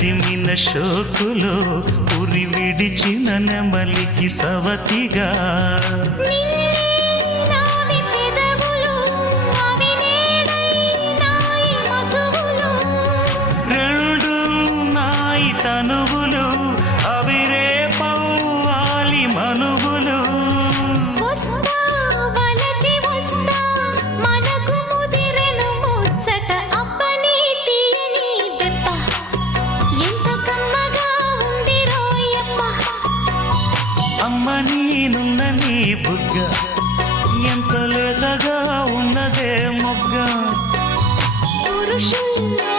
అదిమిన శోకులో ఉరి విడిచిన నెమలికి సవతిగా రెండు నాయి తనువులు అవిరే పవ్వాలి మనువులు అమ్మ నేనున్న నీ బుగ్గ ఎంత లేతగా ఉన్నదే మొగ్గ పురుషుల్లో